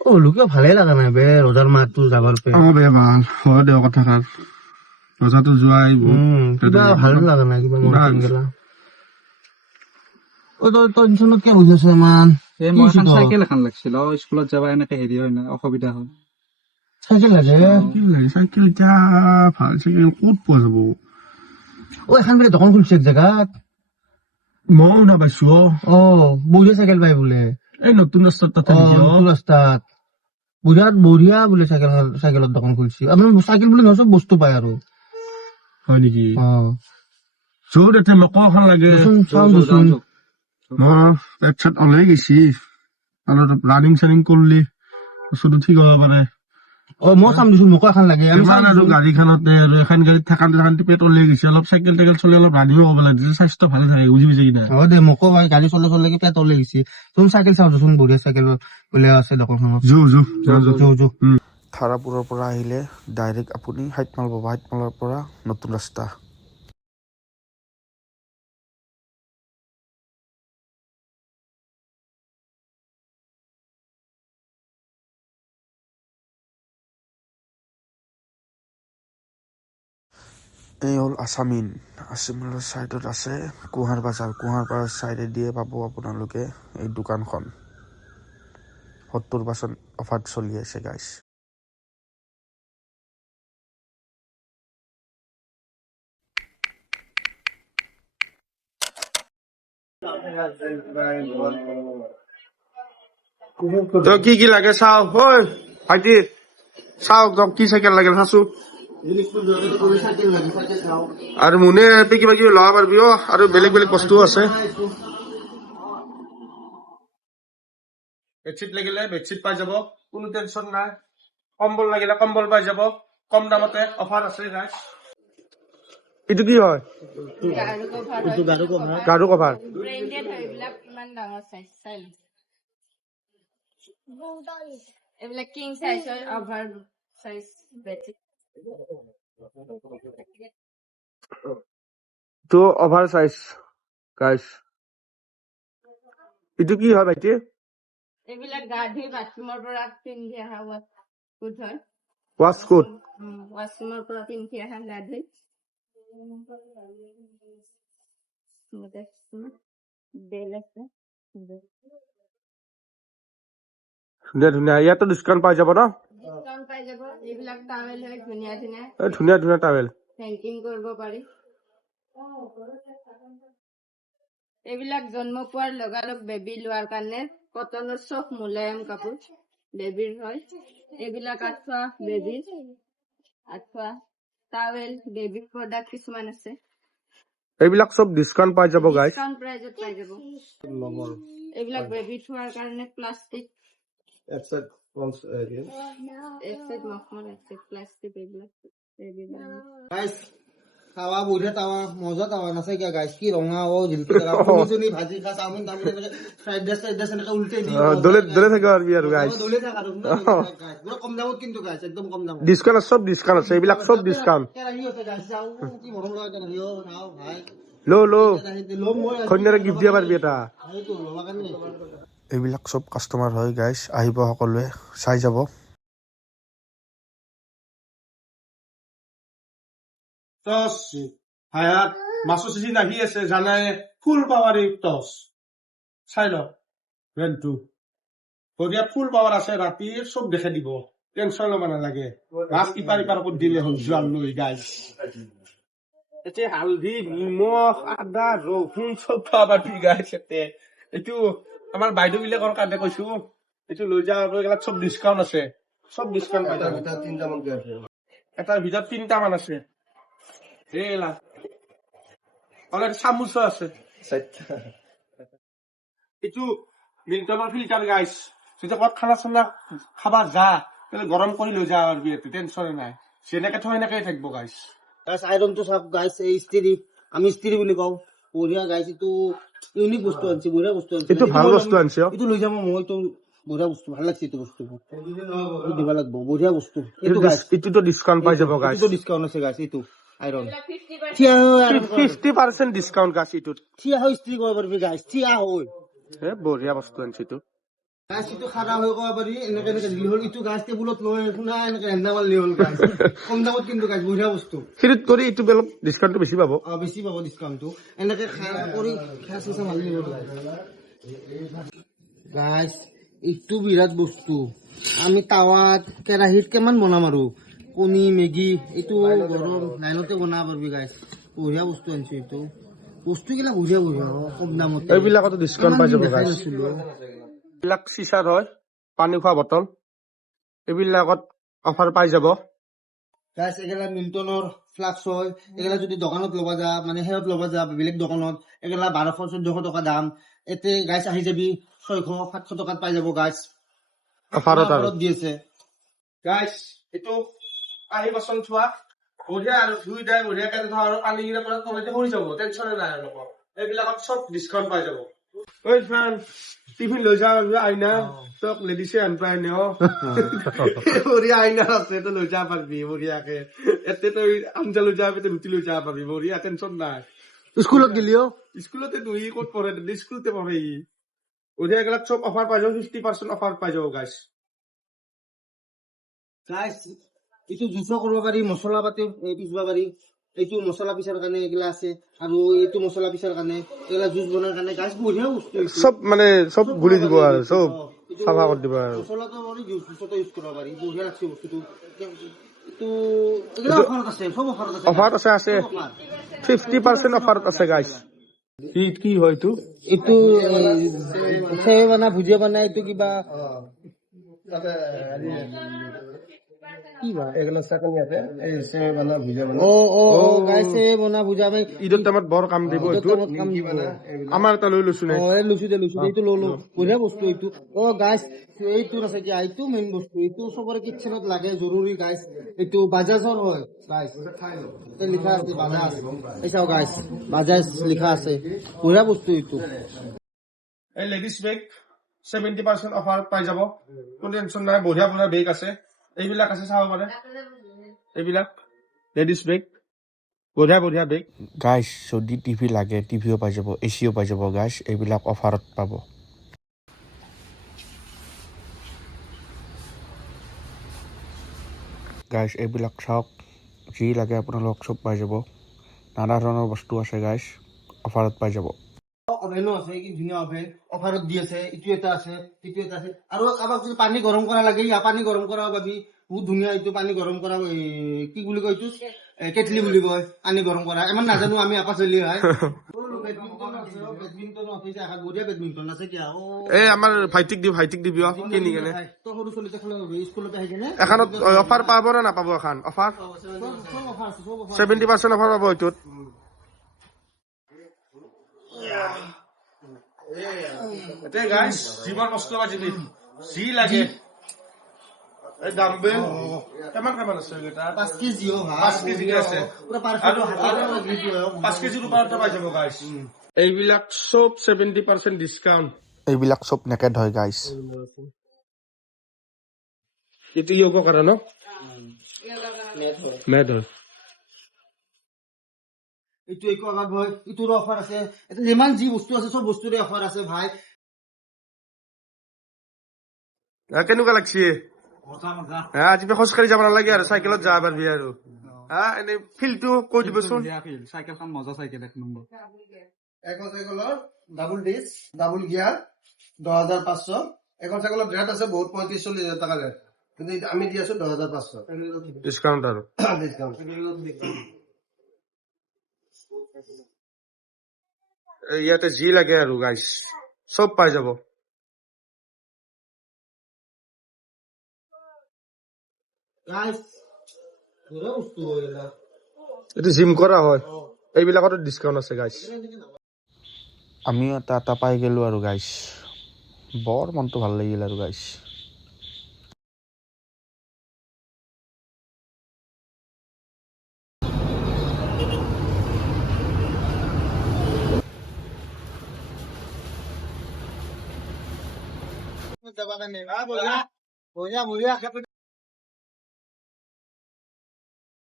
ও লোকে ভালে লাগা নাই বে ৰোজাৰ মাহটো যাবাৰ পে বে ভাল হয় দে কথাষাৰ ৰজাটো যোৱাই কিবা ভাল লাগা নাই কিবা মন চন গেলা ও তো টেনশনত কে বুঝাছে মান মই এখন চাইকেল এখন লাগছিল স্কুলত যাবা এনেকে হেৰি হয় না অসুবিধা হয় সাইকেল লাগে চাইকেল এতিয়া ভাল চাইকেল ক'ত পোৱা যাব ও এখন বেলে দোকান খুলছে এক জায়গাত ময়ো শুনা পাইছো বঢ়িয়া চাইকেল পাই বোলে এই নতুন ৰাস্তাত তাতে নতুন ৰাস্তাত বিৰাট বঢ়িয়া বোলে চাইকেলৰ দোকান খুলছি আপোনাৰ চাইকেল বুলি নহয় চব বস্তু পায় আৰু হয় নেকি য'ত এতিয়া মোক এখন লাগে মই পেট চেট ওলাই গৈছি আৰু ৰানিং চানিং কৰিলে বস্তুটো ঠিক হ'ব পাৰে মই চাম দিছো মোকো এখন লাগে ইমান আৰু গাড়ীখনতে আৰু এখন গাড়ীত থাকান্তি পেট ওলাই গৈছে অলপ চাইকেল টাইকেল চলি অলপ ৰানিঙো হ'ব লাগে স্বাস্থ্য ভালে থাকে বুজি পাইছে কিনা দে মোকো গাড়ী চলে পেট ওলাই গৈছে তুমি চাইকেল চাও দেচোন বঢ়িয়া চাইকেল বোলে আছে দোকানখনত যো থাৰাপুৰৰ পৰা আহিলে ডাইৰেক্ট আপুনি হাইটমাল পাব হাইটমালৰ পৰা নতুন ৰাস্তা এই হ'ল আছামিনৰ চাইডত আছে কুঁহাৰ বাজাৰ চাইডে দিয়ে পাব আপোনালোকে এই দোকানখন 70% অফাৰ চলি আছে গাইছ তো কি লাগে চাও হয় ভাইটি চাও কি চাইকেল লাগে চাচো আৰু মুনে কিবা কিবি ল'ব পাৰিবি আৰু বেলেগ বেলেগ বস্তু আছে বেডশ্বীট লাগিলে বেডশ্বীট পাই যাব কোনো টেনচন নাই কম্বল লাগিলে কম্বল পাই যাব কম দামতে অফাৰ আছে গাইছ এইটো কি হয় গাৰু কভাৰ এইবিলাক কিং সাইজৰ অভাৰ সাইজ বেডশ্বীট তো অভাৰ সাইজ গাইছ এইটো কি হয় ভাইটি এইবিলাক গা ধুই বাথৰুমৰ পৰা পিন্ধি অহা কোট হয় ৱাছকোট ৱাছৰুমৰ পৰা পিন্ধি অহা গা ধুই বেল আছে ধুনীয়া ইয়াতো ডিছকাউণ্ট পাই যাব ন ডিছকাউণ্ট পাই যাব এইবিলাক টাৱেল হয় ধুনীয়া ধুনীয়া টাৱেল হেংকিং কৰিব পাৰি এইবিলাক জন্ম পোৱাৰ লগালগ বেবী লোৱাৰ কাৰণে কটনৰ চব মুলায়ম কাপোৰ বেবীৰ হয় এইবিলাক আঠুৱা বেবীৰ আঠুৱা টাৱেল বেবী প্ৰডাক্ট কিছুমান আছে এইবিলাক চব ডিছকাউণ্ট পাই যাব গাইছ ডিছকাউণ্ট প্ৰাইজত পাই যাব এইবিলাক বেবী থোৱাৰ কাৰণে প্লাষ্টিক প্লাষ্টিক এইবিলাক তাৱা বঢ়িয়া তাৱা মজা তাৱা নাচাই কিয় গাইছ কি ৰঙা জিলপি ভাজি খা চাওমিন ফ্ৰাইড ৰাইচ এনেকে উল্টাই দি দলে থাকে আৰু গাইছ দলে থাক আৰু কম দামত কিন্তু গাইছ একদম কম দামত ডিছকাউণ্ট চব ডিছকাউণ্ট আছে এইবিলাক চব ডিছকাউণ্ট কেৰাহী আছে গাইছ চাও কি মৰম লগা কেৰাহী নাও ভাই লো কন্যাৰে গিফ্ট দিয়া পাৰিবি এটা সেইটো ল'বা কাৰণে এইবিলাক চব কাষ্টমাৰ হয় গাইছ আহিব সকলোৱে চাই যাব টছ হায়াত মাছৰ চিজন আহি আছে জানাই ফুল পাৱাৰ টছ চাই ল ব্ৰেণ্ডটো বঢ়িয়া ফুল পাৱাৰ আছে ৰাতি চব দেখাই দিব টেনচন ল'ব নালাগে মাছ ইপাৰ কৰি দিলে হ'ল জোৱাল লৈ গাইছ এতিয়া হালধি নিমখ আদা ৰহুন চব পাবা গাইছ এইটো আমাৰ বাইদেউ বিলাকৰ কাৰণে কৈছো এইটো লৈ যাওঁ এইবিলাক চব ডিছকাউণ্ট আছে চব ডিছকাউণ্ট পাই যাব এটাৰ ভিতৰত 3টা মান আছে চামুচো আছে এইটো মিল্টনৰ ফিল্টাৰ গাইছ যেতিয়া ক'ত খানা চানা খাবা যা গৰম কৰি লৈ যা আৰু টেনচনে নাই যেনেকে থৈ এনেকে থাকিব গাইছ আইৰণটো চাওক গাইছ এই ইস্ত্ৰি আমি ইস্ত্ৰি বুলি কওঁ বঢ়িয়া গাইছ এইটো ইউনিক বস্তু আনছি বঢ়িয়া বস্তু আনছি এইটো ভাল বস্তু আনছি এইটো লৈ যাম মইতো বঢ়িয়া বস্তু ভাল লাগছে এইটো বস্তু দিব লাগব বঢ়িয়া বস্তু এইটোতো ডিছকাউণ্ট পাই যাব গাইছ এইটো ডিছকাউণ্ট আছে গাইছ এইটো আইৰণ 50% ডিছকাউণ্ট গাইছ এইটোত থিয়া হৈ ইস্ত্ৰি কৰিব পাৰিবি গাইছ থিয়া হৈ বঢ়িয়া বস্তু আনছি এইটো গাছ ইটো খাৰা হৈ ক'ব পাৰি এনেকে দিলি হ'ল ইটো গাছ টেবুলত লৈ শুনা এনেকে হেন্দা মাৰলি হ'ল গাছ কম দামত কিন্তু গাছ বঢ়িয়া বস্তু ফ্ৰীত কৰি এইটো অলপ ডিছকাউণ্টটো বেছি পাব বেছি পাব ডিছকাউণ্টটো এনেকে খাৰা কৰি খাচ চিচা মাৰলি হ'ল গাছ এইটো বিৰাট বস্তু আমি টাৱাত কেৰাহীত কিমান বনাম আৰু কণী মেগী এইটো গৰম লাইনতে বনাব পাৰিবি গাছ বঢ়িয়া বস্তু আনিছো এইটো বস্তুগিলা বঢ়িয়া বঢ়িয়া কম দামত এইবিলাকতো ডিছকাউণ্ট পাই যাব গাইছ নাছিলো এইবিলাক চিচাৰ হয় পানী খোৱা বটল এইবিলাকত অফাৰ পাই যাব গাছ এগেলা মিল্টনৰ ফ্লাক্স হয় এগেলা যদি দোকানত ল'বা যা মানে সেহত ল'বা যা বেলেগ দোকানত এগেলা 1200-1400 টকা দাম এতে গাছ আহি যাবি 600-700 টকাত পাই যাব গাছ অফাৰত আৰু দি আছে গাইছ এইটো আহিবচোন চোৱা বঢ়িয়া আৰু ধুই দাই বঢ়িয়াকে ধৰ আৰু পানী গিলা পৰা তলতে পৰি যাব টেনচনে নাই আৰু এইবিলাকত চব ডিছকাউণ্ট পাই যাব ঐ ফ্ৰেণ্ড টিফিন লৈ যা আইনা তোক লেডিছে আনবা আইনে বঢ়িয়া আইনা আছে তই লৈ যাব পাৰিবি বঢ়িয়াকে এতে তই আঞ্জা লৈ যাব ৰুটি লৈ যাব পাৰিবি বঢ়িয়া টেনচন নাই স্কুলত গেলিও স্কুলতে দুই ক'ত পঢ়ে স্কুলতে পঢ়ে ই বঢ়িয়া গেলাত চব অফাৰ পাই যাব 50% অফাৰ পাই যাব গাইছ গাছ এইটো জুচো কৰিব পাৰি মছলা পাতি পিছব পাৰি এইটো মছলা পিছাৰ কাৰণে এগিলা আছে আৰু এইটো মছলা পিছাৰ কাৰণে এগিলা জুচ বনাৰ কাৰণে গাছ বঢ়িয়া বস্তু চব মানে চব গুলি দিব আৰু চব চাফা কৰি দিব আৰু মছলাটো পাৰি জুচতো ইউজ কৰিব পাৰি বঢ়িয়া লাগছে বস্তুটো এইটো এগিলা অফাৰত আছে সব অফাৰত আছে অফাৰত আছে 50% অফাৰত আছে গাইছ কি হয় এইটো এইটো চেৱে বনা ভুজিয়া বনা এইটো কিবা ঈদৰ টাইমত বৰ কাম দিব এইটো আমাৰ এটা লৈ লৈছো এইটো ললো বঢ়িয়া বস্তু এইটো গাছ এইটো আছে কি এইটো মেইন বস্তু এইটো চবৰে কিটচেনত লাগে জৰুৰী গাছ এইটো বাজাজৰ হয় গাছ লিখা আছে বাজাজ এই চাও গাছ বাজাজ লিখা আছে বঢ়িয়া বস্তু এইটো এই লেডিজ বেগ 70% অফাৰ পাই যাব কোনো টেনচন নাই বঢ়িয়া বঢ়িয়া বেগ আছে এইবিলাক আছে চাব পাৰে এইবিলাক লেডিজ বেগ বঢ়িয়া বঢ়িয়া বেগ গাইছ যদি টিভি লাগে টিভিও পাই যাব এচিও পাই যাব গাইছ এইবিলাক অফাৰত পাব গাইছ এইবিলাক চাওক যি লাগে আপোনালোক চব পাই যাব নানা ধৰণৰ বস্তু আছে গাইছ অফাৰত পাই যাব অভেনো আছে কি ধুনীয়া অভেন অফাৰত দি আছে ইটো এটা আছে ইটো এটা আছে আৰু কাৰোবাক যদি পানী গৰম কৰা লাগে পানী গৰম কৰাব পাবি বহুত ধুনীয়া এইটো পানী গৰম কৰা কি বুলি কয় এইটো কেটলি বুলি কয় পানী গৰম কৰা ইমান নাজানো আমি আপা চলি হয় বেডমিণ্টন আছে বঢ়িয়া বেডমিণ্টন আছে কিয় এই আমাৰ ভাইটিক দিবি কিনি কেনে তোৰ সৰু চলিতে স্কুলতে আহি কেনে এখনত অফাৰ পাব নে নাপাব এখন অফাৰ 70% অফাৰ পাব এইটোত এতিয়া গাইছ যিমান বস্তু আজিকালি যি লাগে এই ডাম্বেল কিমান আছে এইকেইটা 5 কেজি 5 কেজি আছে পুৰা পাৰফেক্ট 5 কেজিৰ ওপৰত পাই যাব গাইছ এইবিলাক চব 70% ডিছকাউণ্ট এইবিলাক চব নেকেড হয় গাইছ এইটো য়োগৰ কাৰণে ন মেড হয় এইটো একো আগত হয় ইটোৰ অফাৰ আছে এটা যিমান যি বস্তু আছে চব বস্তুৰে অফাৰ আছে ভাই কেনেকুৱা লাগছে আজি খোজকাঢ়ি যাব নালাগে আৰু চাইকেলত যাব পাৰিবি আৰু এনে ফিল্ডটো কৈ দিবচোন চাইকেলখন মজা চাইকেল 1 নম্বৰ এখন চাইকেলৰ ডাবল ডিছ ডাবল গিয়াৰ 10500 এখন চাইকেলৰ ৰেট আছে বহুত 35-40 টকা ৰেট কিন্তু আমি দি আছো 10500 ডিছকাউণ্ট আৰু ডিছকাউণ্ট ইয়াতে যি লাগে আৰু গাইছ চব পাই যাব এইটো জিম কৰা হয় এইবিলাকতো ডিছকাউণ্ট আছে গাইছ আমিও এটা পাই গেলো আৰু গাইছ বৰ মনটো ভাল লাগিল আৰু গাইছ বঢ়িয়া বঢ়িয়া